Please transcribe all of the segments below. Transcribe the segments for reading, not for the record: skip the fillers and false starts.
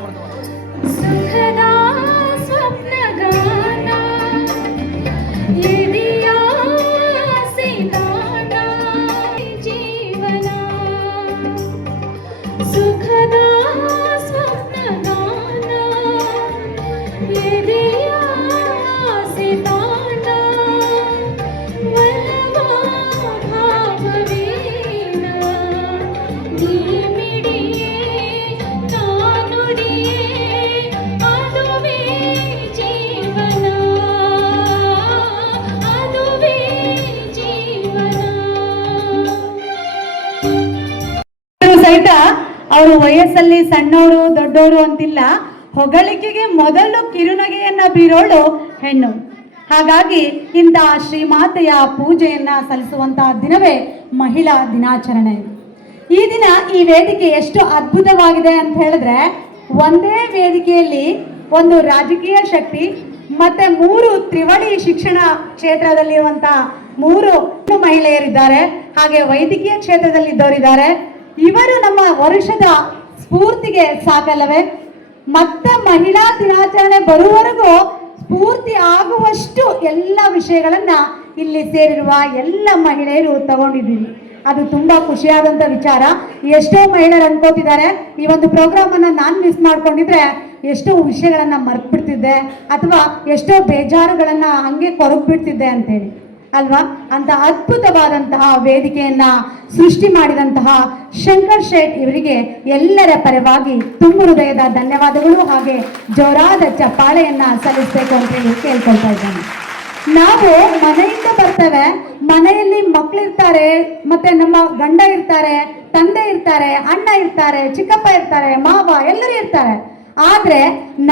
ಸುಖದ ಸ್ವಪ್ನಗಾನ ಎದೆಯ ಸಿತಾನ ಜೀವನ ಸುಖದ ಸ್ವಪ್ನಗಾನ ಎದೆಯ ಸಿತಾನ ವಲ್ಲಭ ಭಾವವೀನ ನೀ ಮಿಡಿಯೇ ನಾನುಡಿಯೇ ಅದುವೇ ಜೀವನ ಅದುವೇ ಜೀವನ. ಸಹಿತ ಅವರು ವಯಸ್ಸಲ್ಲಿ ಸಣ್ಣವರು ದೊಡ್ಡವರು ಅಂತಿಲ್ಲ, ಹೊಗಳಿಕೆಗೆ ಮೊದಲು ಕಿರುನಗೆಯನ್ನ ಬೀರೋಳು ಹೆಣ್ಣು. ಹಾಗಾಗಿ ಇಂತಹ ಶ್ರೀಮಾತೆಯ ಪೂಜೆಯನ್ನ ಸಲ್ಲಿಸುವಂತಹ ದಿನವೇ ಮಹಿಳಾ ದಿನಾಚರಣೆ. ಈ ದಿನ ಈ ವೇದಿಕೆ ಎಷ್ಟು ಅದ್ಭುತವಾಗಿದೆ ಅಂತ ಹೇಳಿದ್ರೆ, ಒಂದೇ ವೇದಿಕೆಯಲ್ಲಿ ಒಂದು ರಾಜಕೀಯ ಶಕ್ತಿ ಮತ್ತೆ 3 ತ್ರಿವಳಿ ಶಿಕ್ಷಣ ಕ್ಷೇತ್ರದಲ್ಲಿರುವಂತಹ 3 ಮಹಿಳೆಯರಿದ್ದಾರೆ, ಹಾಗೆ ವೈದ್ಯಕೀಯ ಕ್ಷೇತ್ರದಲ್ಲಿದ್ದವರಿದ್ದಾರೆ. ಇವರು ನಮ್ಮ ವರ್ಷದ ಸ್ಫೂರ್ತಿಗೆ ಸಾಕಲ್ಲವೇ? ಮತ್ತೆ ಮಹಿಳಾ ದಿನಾಚರಣೆ ಬರುವವರೆಗೂ ಸ್ಫೂರ್ತಿ ಆಗುವಷ್ಟು ಎಲ್ಲ ವಿಷಯಗಳನ್ನ ಇಲ್ಲಿ ಸೇರಿರುವ ಎಲ್ಲ ಮಹಿಳೆಯರು ತಗೊಂಡಿದ್ದೀವಿ. ಅದು ತುಂಬಾ ಖುಷಿಯಾದಂಥ ವಿಚಾರ. ಎಷ್ಟೋ ಮಹಿಳೆಯರು ಅನ್ಕೋತಿದ್ದಾರೆ, ಈ ಒಂದು ಪ್ರೋಗ್ರಾಮ್ ಅನ್ನ ನಾನು ಮಿಸ್ ಮಾಡ್ಕೊಂಡಿದ್ರೆ ಎಷ್ಟೋ ವಿಷಯಗಳನ್ನ ಮರ್ತ್ಬಿಡ್ತಿದ್ದೆ ಅಥವಾ ಎಷ್ಟೋ ಬೇಜಾರುಗಳನ್ನ ಹಂಗೆ ಕೊರಗ್ಬಿಡ್ತಿದ್ದೆ ಅಂತೇಳಿ ಅಲ್ವಾ. ಅಂತ ಅದ್ಭುತವಾದಂತಹ ವೇದಿಕೆಯನ್ನ ಸೃಷ್ಟಿ ಮಾಡಿದಂತಹ ಶಂಕರ್ ಶೇಟ್ ಇವರಿಗೆ ಎಲ್ಲರ ಪರವಾಗಿ ತುಂಬು ಹೃದಯದ ಧನ್ಯವಾದಗಳು, ಹಾಗೆ ಜೋರಾದ ಚಪ್ಪಾಳೆಯನ್ನ ಸಲ್ಲಿಸಬೇಕು ಅಂತ ಹೇಳಿ ಕೇಳ್ಕೊಳ್ತಾ ಇದ್ದೇನೆ. ನಾವು ಮನೆಯಿಂದ ಬರ್ತೇವೆ, ಮನೆಯಲ್ಲಿ ಮಕ್ಕಳಿರ್ತಾರೆ, ಮತ್ತೆ ನಮ್ಮ ಗಂಡ ಇರ್ತಾರೆ, ತಂದೆ ಇರ್ತಾರೆ, ಅಣ್ಣ ಇರ್ತಾರೆ, ಚಿಕ್ಕಪ್ಪ ಇರ್ತಾರೆ, ಮಾವ ಎಲ್ಲರೂ ಇರ್ತಾರೆ. ಆದ್ರೆ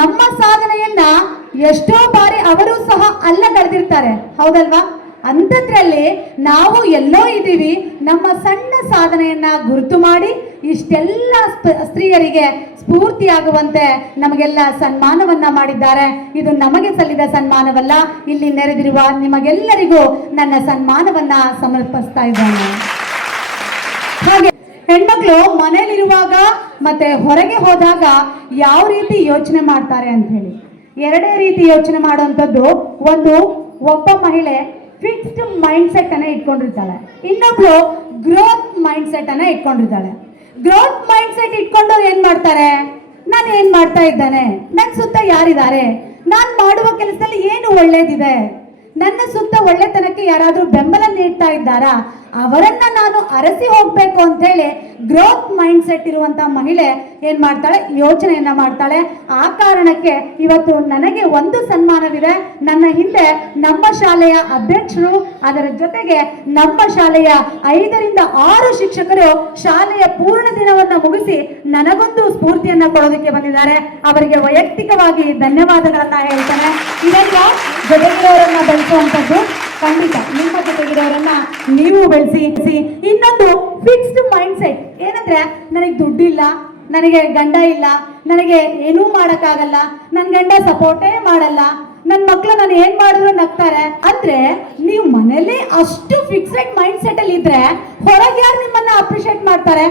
ನಮ್ಮ ಸಾಧನೆಯನ್ನ ಎಷ್ಟೋ ಬಾರಿ ಅವರು ಸಹ ಅಲ್ಲಗಳೆದಿರ್ತಾರೆ, ಹೌದಲ್ವಾ? ಅಂಥದ್ರಲ್ಲಿ ನಾವು ಎಲ್ಲೋ ಇದ್ದೀವಿ, ನಮ್ಮ ಸಣ್ಣ ಸಾಧನೆಯನ್ನ ಗುರುತು ಮಾಡಿ ಇಷ್ಟೆಲ್ಲ ಸ್ತ್ರೀಯರಿಗೆ ಸ್ಫೂರ್ತಿಯಾಗುವಂತೆ ನಮಗೆಲ್ಲ ಸನ್ಮಾನವನ್ನ ಮಾಡಿದ್ದಾರೆ. ಇದು ನಮಗೆ ಸಲ್ಲಿದ ಸನ್ಮಾನವಲ್ಲ, ಇಲ್ಲಿ ನೆರೆದಿರುವ ನಿಮಗೆಲ್ಲರಿಗೂ ನನ್ನ ಸನ್ಮಾನವನ್ನ ಸಮರ್ಪಿಸ್ತಾ ಇದ್ದೇನೆ. ಹಾಗೆ ಹೆಣ್ಮಕ್ಳು ಮನೇಲಿರುವಾಗ ಮತ್ತೆ ಹೊರಗೆ ಹೋದಾಗ ಯಾವ ರೀತಿ ಯೋಚನೆ ಮಾಡ್ತಾರೆ ಅಂತ ಹೇಳಿ, 2 ರೀತಿ ಯೋಚನೆ ಮಾಡುವಂಥದ್ದು. ಒಬ್ಬ ಮಹಿಳೆ ಫಿಕ್ಸ್ಡ್ ಮೈಂಡ್ ಸೆಟ್ ಅನ್ನ ಇಟ್ಕೊಂಡಿರ್ತಾಳೆ, ಇನ್ನೊಬ್ಳು ಗ್ರೋತ್ ಮೈಂಡ್ ಸೆಟ್ ಅನ್ನ ಇಟ್ಕೊಂಡಿರ್ತಾಳೆ. ಗ್ರೋತ್ ಮೈಂಡ್ ಸೆಟ್ ಇಟ್ಕೊಂಡು ಏನ್ ಮಾಡ್ತಾರೆ, ನಾನು ಏನ್ ಮಾಡ್ತಾ ಇದ್ದಾನೆ, ನನ್ನ ಸುತ್ತ ಯಾರಿದ್ದಾರೆ, ನಾನು ಮಾಡುವ ಕೆಲಸದಲ್ಲಿ ಏನು ಒಳ್ಳೇದಿದೆ, ನನ್ನ ಸುತ್ತ ಒಳ್ಳೆತನಕ್ಕೆ ಯಾರಾದ್ರೂ ಬೆಂಬಲ ನೀಡ್ತಾ ಇದ್ದಾರಾ, ಅವರನ್ನ ನಾನು ಅರಸಿ ಹೋಗ್ಬೇಕು ಅಂತ ಹೇಳಿ ಗ್ರೋತ್ ಮೈಂಡ್ ಸೆಟ್ ಇರುವಂತ ಮಹಿಳೆ ಏನ್ ಮಾಡ್ತಾಳೆ, ಯೋಚನೆಯನ್ನ ಮಾಡ್ತಾಳೆ. ಆ ಕಾರಣಕ್ಕೆ ಇವತ್ತು ನನಗೆ ಒಂದು ಸನ್ಮಾನವಿದೆ. ನನ್ನ ಹಿಂದೆ ನಮ್ಮ ಶಾಲೆಯ ಅಧ್ಯಕ್ಷರು, ಅದರ ಜೊತೆಗೆ ನಮ್ಮ ಶಾಲೆಯ 5 ರಿಂದ 6 ಶಿಕ್ಷಕರು ಶಾಲೆಯ ಪೂರ್ಣ ದಿನವನ್ನ ಮುಗಿಸಿ ನನಗೊಂದು ಸ್ಫೂರ್ತಿಯನ್ನ ಕೊಡೋದಕ್ಕೆ ಬಂದಿದ್ದಾರೆ. ಅವರಿಗೆ ವೈಯಕ್ತಿಕವಾಗಿ ಧನ್ಯವಾದಗಳನ್ನ ಹೇಳ್ತೇನೆ. ಇದೆಲ್ಲ ಜೊತೆಗಿರೋರನ್ನ ಬೆಳೆಸುವಂಥದ್ದು ಖಂಡಿತ. ನಿಮ್ಮ ಜೊತೆಗಿರೋರನ್ನ ನೀವು ಬೆಳೆಸಿ. ಇನ್ನೊಂದು ಫಿಕ್ಸ್ಡ್ ಮೈಂಡ್ ಸೆಟ್ ಏನಂದ್ರೆ, ನನಗೆ ದುಡ್ಡಿಲ್ಲ, ನನಗೆ ಗಂಡ ಇಲ್ಲ, ನನಗೆ ಏನೂ ಮಾಡಕ್ಕಾಗಲ್ಲ, ನನ್ನ ಗಂಡ ಸಪೋರ್ಟೇ ಮಾಡಲ್ಲ, ನನ್ನ ಮಕ್ಕಳು ನಾನು ಏನ್ ಮಾಡಿದ್ರು ನಗ್ತಾರೆ ಅಂದ್ರೆ, ನೀವು ಮನೇಲಿ ಅಷ್ಟು ಫಿಕ್ಸೆಡ್ ಮೈಂಡ್ ಸೆಟ್ ಅಲ್ಲಿ ಇದ್ರೆ ಹೊರಗೆ ಯಾರು ನಿಮ್ಮನ್ನ ಅಪ್ರಿಶಿಯೇಟ್ ಮಾಡ್ತಾರೆ?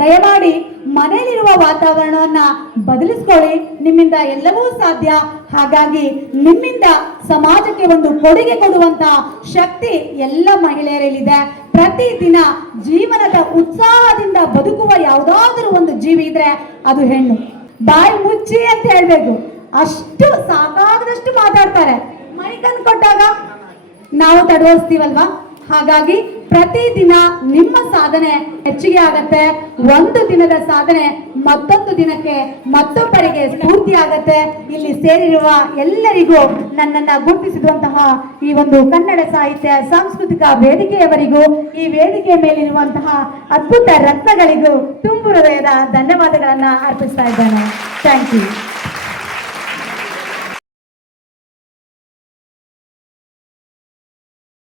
ದಯಮಾಡಿ ಮನೆಯಲ್ಲಿರುವ ವಾತಾವರಣವನ್ನ ಬದಲಿಸ್ಕೊಳ್ಳಿ, ನಿಮ್ಮಿಂದ ಎಲ್ಲವೂ ಸಾಧ್ಯ. ಹಾಗಾಗಿ ನಿಮ್ಮಿಂದ ಸಮಾಜಕ್ಕೆ ಒಂದು ಕೊಡುಗೆ ಕೊಡುವಂತ ಶಕ್ತಿ ಎಲ್ಲ ಮಹಿಳೆಯರಲ್ಲಿದೆ. ಪ್ರತಿದಿನ ಜೀವನದ ಉತ್ಸಾಹದಿಂದ ಬದುಕುವ ಯಾವುದಾದ್ರೂ ಒಂದು ಜೀವಿ ಇದ್ರೆ ಅದು ಹೆಣ್ಣು. ಬಾಯಿ ಮುಚ್ಚಿ ಅಂತ ಹೇಳ್ಬೇಕು, ಅಷ್ಟು ಸಾಕಾಗದಷ್ಟು ಮಾತಾಡ್ತಾರೆ. ಮೈಕನ್ ಕೊಟ್ಟಾಗ ನಾವು ತಡವರಿಸ್ತೀವಲ್ವಾ. ಹಾಗಾಗಿ ಪ್ರತಿದಿನ ನಿಮ್ಮ ಸಾಧನೆ ಹೆಚ್ಚಿಗೆ ಆಗತ್ತೆ. ಒಂದು ದಿನದ ಸಾಧನೆ ಮತ್ತೊಂದು ದಿನಕ್ಕೆ ಮತ್ತೊಬ್ಬರಿಗೆ ಸ್ಫೂರ್ತಿ ಆಗತ್ತೆ. ಇಲ್ಲಿ ಸೇರಿರುವ ಎಲ್ಲರಿಗೂ ನನ್ನನ್ನ ಗುರುತಿಸಿರುವಂತಹ ಈ ಒಂದು ಕನ್ನಡ ಸಾಹಿತ್ಯ ಸಾಂಸ್ಕೃತಿಕ ವೇದಿಕೆಯವರಿಗೂ, ಈ ವೇದಿಕೆಯ ಮೇಲಿರುವಂತಹ ಅದ್ಭುತ ರತ್ನಗಳಿಗೂ ತುಂಬು ಹೃದಯದ ಧನ್ಯವಾದಗಳನ್ನ ಅರ್ಪಿಸ್ತಾ ಇದ್ದೇನೆ. Thank you.